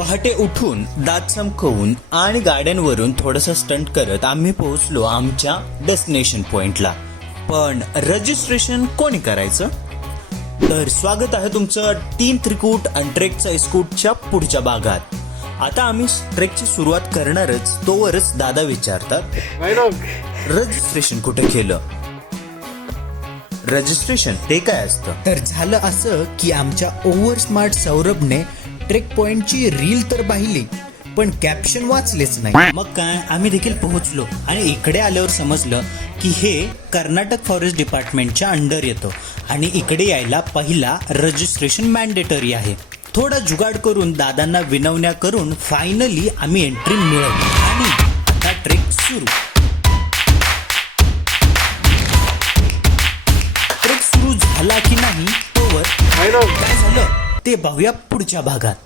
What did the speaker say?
पहाटे उठून दात चमकवून आणि गाड्यांवरून थोडंसं स्टंट करत आम्ही पोहोचलो आमच्या डेस्टिनेशन पॉइंटला. पण रजिस्ट्रेशन कोणी करायचं? तर स्वागत आहे तुमचं 3 त्रिकूट आणि ट्रेकचा इस्कूटच्या पुढच्या भागात. आता आम्ही ट्रेकची सुरुवात करणारच तोवरच दादा विचारतात, रजिस्ट्रेशन कुठे केलं? रजिस्ट्रेशन ते काय असतं? तर झालं असं की आमच्या ओव्हर स्मार्ट सौरभने ट्रेक पॉइंटची रील तर पाहिली पण कॅप्शन वाचलेच नाही. मग काय, आम्ही देखील पोहोचलो आणि इकडे आल्यावर समजलं की हे कर्नाटक फॉरेस्ट डिपार्टमेंटच्या अंडर येतो आणि इकडे यायला पहिला रजिस्ट्रेशन मॅन्डेटरी आहे. थोडा जुगाड करून दादांना विनवण्या करून फायनली आम्ही एंट्री मिळवली आणि आता ट्रेक सुरू. ट्रेक सुरू झाला की नाही तोवर काय झालं ते पाहूया पुढच्या भागात.